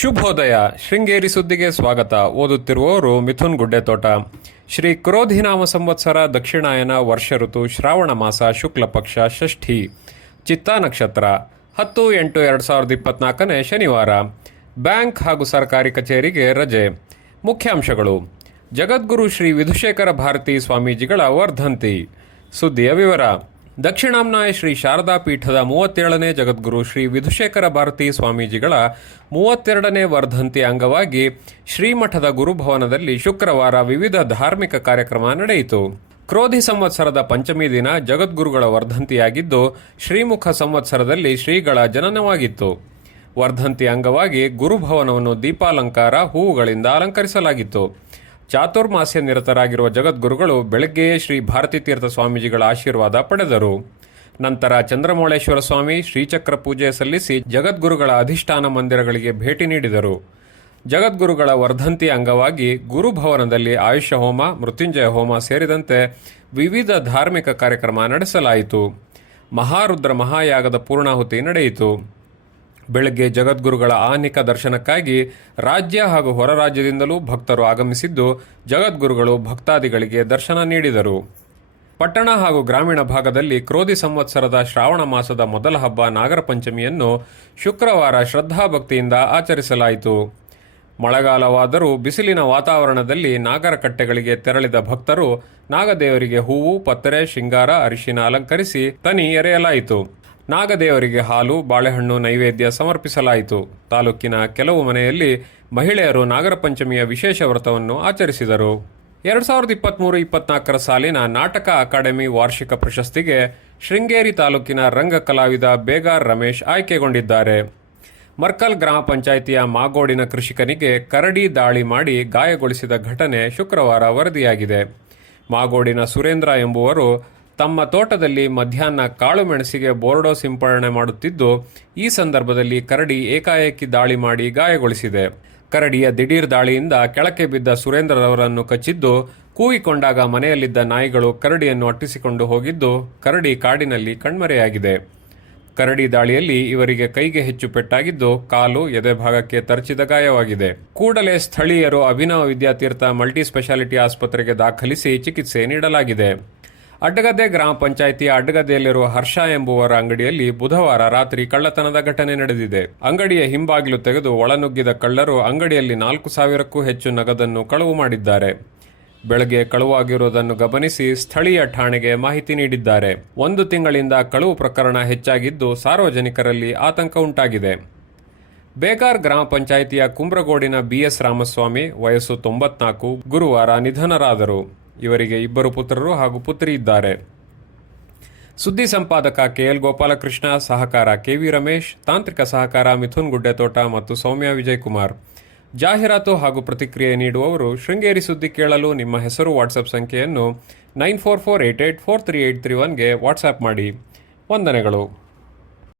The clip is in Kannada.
ಶುಭೋದಯ. ಶೃಂಗೇರಿ ಸುದ್ದಿಗೆ ಸ್ವಾಗತ. ಓದುತ್ತಿರುವವರು ಮಿಥುನ್ ಗುಡ್ಡೆತೋಟ. ಶ್ರೀ ಕ್ರೋಧಿನಾಮ ಸಂವತ್ಸರ ದಕ್ಷಿಣಾಯನ ವರ್ಷ ಋತು ಶ್ರಾವಣ ಮಾಸ ಶುಕ್ಲ ಪಕ್ಷ ಷಷ್ಠಿ. ಚಿತ್ತಾ ನಕ್ಷತ್ರ. ಹತ್ತು ಎಂಟು ಎರಡು ಸಾವಿರದ ಇಪ್ಪತ್ನಾಲ್ಕನೇ ಶನಿವಾರ. ಬ್ಯಾಂಕ್ ಹಾಗೂ ಸರ್ಕಾರಿ ಕಚೇರಿಗೆ ರಜೆ. ಮುಖ್ಯಾಂಶಗಳು. ಜಗದ್ಗುರು ಶ್ರೀ ವಿಧುಶೇಖರ ಭಾರತಿ ಸ್ವಾಮೀಜಿಗಳ ವರ್ಧಂತಿ. ಸುದ್ದಿಯ ವಿವರ. ದಕ್ಷಿಣಾಮ್ನಾಯ ಶ್ರೀ ಶಾರದಾ ಪೀಠದ ಮೂವತ್ತೇಳನೇ ಜಗದ್ಗುರು ಶ್ರೀ ವಿಧುಶೇಖರ ಭಾರತಿ ಸ್ವಾಮೀಜಿಗಳ ಮೂವತ್ತೆರಡನೇ ವರ್ಧಂತಿ ಅಂಗವಾಗಿ ಶ್ರೀಮಠದ ಗುರುಭವನದಲ್ಲಿ ಶುಕ್ರವಾರ ವಿವಿಧ ಧಾರ್ಮಿಕ ಕಾರ್ಯಕ್ರಮ ನಡೆಯಿತು. ಕ್ರೋಧಿ ಸಂವತ್ಸರದ ಪಂಚಮಿ ದಿನ ಜಗದ್ಗುರುಗಳ ವರ್ಧಂತಿಯಾಗಿದ್ದು, ಶ್ರೀಮುಖ ಸಂವತ್ಸರದಲ್ಲಿ ಶ್ರೀಗಳ ಜನನವಾಗಿತ್ತು. ವರ್ಧಂತಿ ಅಂಗವಾಗಿ ಗುರುಭವನವನ್ನು ದೀಪಾಲಂಕಾರ, ಹೂವುಗಳಿಂದ ಅಲಂಕರಿಸಲಾಗಿತ್ತು. ಚಾತುರ್ಮಾಸ್ಯ ನಿರತರಾಗಿರುವ ಜಗದ್ಗುರುಗಳು ಬೆಳಗ್ಗೆಯೇ ಶ್ರೀ ಭಾರತೀ ತೀರ್ಥ ಸ್ವಾಮೀಜಿಗಳ ಆಶೀರ್ವಾದ ಪಡೆದರು. ನಂತರ ಚಂದ್ರಮೌಳೇಶ್ವರ ಸ್ವಾಮಿ ಶ್ರೀಚಕ್ರ ಪೂಜೆ ಸಲ್ಲಿಸಿ ಜಗದ್ಗುರುಗಳ ಅಧಿಷ್ಠಾನ ಮಂದಿರಗಳಿಗೆ ಭೇಟಿ ನೀಡಿದರು. ಜಗದ್ಗುರುಗಳ ವರ್ಧಂತಿ ಅಂಗವಾಗಿ ಗುರುಭವನದಲ್ಲಿ ಆಯುಷ್ಯ ಹೋಮ, ಮೃತ್ಯುಂಜಯ ಹೋಮ ಸೇರಿದಂತೆ ವಿವಿಧ ಧಾರ್ಮಿಕ ಕಾರ್ಯಕ್ರಮ ನಡೆಸಲಾಯಿತು. ಮಹಾರುದ್ರ ಮಹಾಯಾಗದ ಪೂರ್ಣಾಹುತಿ ನಡೆಯಿತು. ಬೆಳಗ್ಗೆ ಜಗದ್ಗುರುಗಳ ಆನಿಕ ದರ್ಶನಕ್ಕಾಗಿ ರಾಜ್ಯ ಹಾಗೂ ಹೊರ ರಾಜ್ಯದಿಂದಲೂ ಭಕ್ತರು ಆಗಮಿಸಿದ್ದು, ಜಗದ್ಗುರುಗಳು ಭಕ್ತಾದಿಗಳಿಗೆ ದರ್ಶನ ನೀಡಿದರು. ಪಟ್ಟಣ ಹಾಗೂ ಗ್ರಾಮೀಣ ಭಾಗದಲ್ಲಿ ಕ್ರೋಧಿ ಸಂವತ್ಸರದ ಶ್ರಾವಣ ಮಾಸದ ಮೊದಲ ಹಬ್ಬ ನಾಗರ ಪಂಚಮಿಯನ್ನು ಶುಕ್ರವಾರ ಶ್ರದ್ಧಾಭಕ್ತಿಯಿಂದ ಆಚರಿಸಲಾಯಿತು. ಮಳೆಗಾಲವಾದರೂ ಬಿಸಿಲಿನ ವಾತಾವರಣದಲ್ಲಿ ನಾಗರ ಕಟ್ಟೆಗಳಿಗೆ ತೆರಳಿದ ಭಕ್ತರು ನಾಗದೇವರಿಗೆ ಹೂವು ಪತ್ತರೆ ಶೃಂಗಾರ, ಅರಿಶಿನ ಅಲಂಕರಿಸಿ ತನಿ ಎರೆಯಲಾಯಿತು. ನಾಗದೇವರಿಗೆ ಹಾಲು, ಬಾಳೆಹಣ್ಣು ನೈವೇದ್ಯ ಸಮರ್ಪಿಸಲಾಯಿತು. ತಾಲೂಕಿನ ಕೆಲವು ಮನೆಯಲ್ಲಿ ಮಹಿಳೆಯರು ನಾಗರ ಪಂಚಮಿಯ ವಿಶೇಷ ವ್ರತವನ್ನು ಆಚರಿಸಿದರು. ಎರಡು ಸಾವಿರದ ಇಪ್ಪತ್ತ್ಮೂರು ಇಪ್ಪತ್ನಾಲ್ಕರ ಸಾಲಿನ ನಾಟಕ ಅಕಾಡೆಮಿ ವಾರ್ಷಿಕ ಪ್ರಶಸ್ತಿಗೆ ಶೃಂಗೇರಿ ತಾಲೂಕಿನ ರಂಗ ಕಲಾವಿದ ಬೇಗಾರ್ ರಮೇಶ್ ಆಯ್ಕೆಗೊಂಡಿದ್ದಾರೆ. ಮರ್ಕಲ್ ಗ್ರಾಮ ಪಂಚಾಯಿತಿಯ ಮಾಗೋಡಿನ ಕೃಷಿಕನಿಗೆ ಕರಡಿ ದಾಳಿ ಮಾಡಿ ಗಾಯಗೊಳಿಸಿದ ಘಟನೆ ಶುಕ್ರವಾರ ವರದಿಯಾಗಿದೆ. ಮಾಗೋಡಿನ ಸುರೇಂದ್ರ ಎಂಬುವರು ತಮ್ಮ ತೋಟದಲ್ಲಿ ಮಧ್ಯಾಹ್ನ ಕಾಳು ಮೆಣಸಿಗೆ ಬೋರ್ಡೋ ಸಿಂಪಡಣೆ ಮಾಡುತ್ತಿದ್ದು, ಈ ಸಂದರ್ಭದಲ್ಲಿ ಕರಡಿ ಏಕಾಏಕಿ ದಾಳಿ ಮಾಡಿ ಗಾಯಗೊಳಿಸಿದೆ. ಕರಡಿಯ ದಿಢೀರ್ ದಾಳಿಯಿಂದ ಕೆಳಕ್ಕೆ ಬಿದ್ದ ಸುರೇಂದ್ರರವರನ್ನು ಕಚ್ಚಿದ್ದು, ಕೂಗಿಕೊಂಡಾಗ ಮನೆಯಲ್ಲಿದ್ದ ನಾಯಿಗಳು ಕರಡಿಯನ್ನು ಅಟ್ಟಿಸಿಕೊಂಡು ಹೋಗಿದ್ದು, ಕರಡಿ ಕಾಡಿನಲ್ಲಿ ಕಣ್ಮರೆಯಾಗಿದೆ. ಕರಡಿ ದಾಳಿಯಲ್ಲಿ ಇವರಿಗೆ ಕೈಗೆ ಹೆಚ್ಚು ಪೆಟ್ಟಾಗಿದ್ದು, ಕಾಲು ಎದೆ ಭಾಗಕ್ಕೆ ತರಚಿದ ಗಾಯವಾಗಿದೆ. ಕೂಡಲೇ ಸ್ಥಳೀಯರು ಅಭಿನವ ವಿದ್ಯಾತೀರ್ಥ ಮಲ್ಟಿ ಸ್ಪೆಷಾಲಿಟಿ ಆಸ್ಪತ್ರೆಗೆ ದಾಖಲಿಸಿ ಚಿಕಿತ್ಸೆ ನೀಡಲಾಗಿದೆ. ಅಡ್ಡಗದ್ದೆ ಗ್ರಾಮ ಪಂಚಾಯಿತಿಯ ಅಡ್ಡಗದ್ದೆಯಲ್ಲಿರುವ ಹರ್ಷ ಎಂಬುವರ ಅಂಗಡಿಯಲ್ಲಿ ಬುಧವಾರ ರಾತ್ರಿ ಕಳ್ಳತನದ ಘಟನೆ ನಡೆದಿದೆ. ಅಂಗಡಿಯ ಹಿಂಬಾಗಿಲು ತೆಗೆದು ಒಳನುಗ್ಗಿದ ಕಳ್ಳರು ಅಂಗಡಿಯಲ್ಲಿ ನಾಲ್ಕು ಸಾವಿರಕ್ಕೂ ಹೆಚ್ಚು ನಗದನ್ನು ಕಳವು ಮಾಡಿದ್ದಾರೆ. ಬೆಳಗ್ಗೆ ಕಳುವಾಗಿರುವುದನ್ನು ಗಮನಿಸಿ ಸ್ಥಳೀಯ ಠಾಣೆಗೆ ಮಾಹಿತಿ ನೀಡಿದ್ದಾರೆ. ಒಂದು ತಿಂಗಳಿಂದ ಕಳುವು ಪ್ರಕರಣ ಹೆಚ್ಚಾಗಿದ್ದು ಸಾರ್ವಜನಿಕರಲ್ಲಿ ಆತಂಕ ಉಂಟಾಗಿದೆ. ಬೇಗಾರ್ ಗ್ರಾಮ ಪಂಚಾಯಿತಿಯ ಕುಂಬ್ರಗೋಡಿನ ಬಿಎಸ್ ರಾಮಸ್ವಾಮಿ ವಯಸ್ಸು ತೊಂಬತ್ನಾಲ್ಕು, ಗುರುವಾರ ನಿಧನರಾದರು. ಇವರಿಗೆ ಇಬ್ಬರು ಪುತ್ರರು ಹಾಗೂ ಪುತ್ರಿ ಇದ್ದಾರೆ. ಸುದ್ದಿ ಸಂಪಾದಕ ಕೆಎಲ್ ಗೋಪಾಲಕೃಷ್ಣ, ಸಹಕಾರ ಕೆವಿ ರಮೇಶ್, ತಾಂತ್ರಿಕ ಸಹಕಾರ ಮಿಥುನ್ ಗುಡ್ಡೆತೋಟ ಮತ್ತು ಸೌಮ್ಯ ವಿಜಯ್ ಕುಮಾರ್ ಜಾಹೀರಾತು ಹಾಗೂ ಪ್ರತಿಕ್ರಿಯೆ ನೀಡುವವರು ಶೃಂಗೇರಿ ಸುದ್ದಿ ಕೇಳಲು ನಿಮ್ಮ ಹೆಸರು ವಾಟ್ಸಪ್ ಸಂಖ್ಯೆಯನ್ನು nine four four eight eight four three eight three ಒನ್ಗೆ WhatsApp ಮಾಡಿ. ವಂದನೆಗಳು.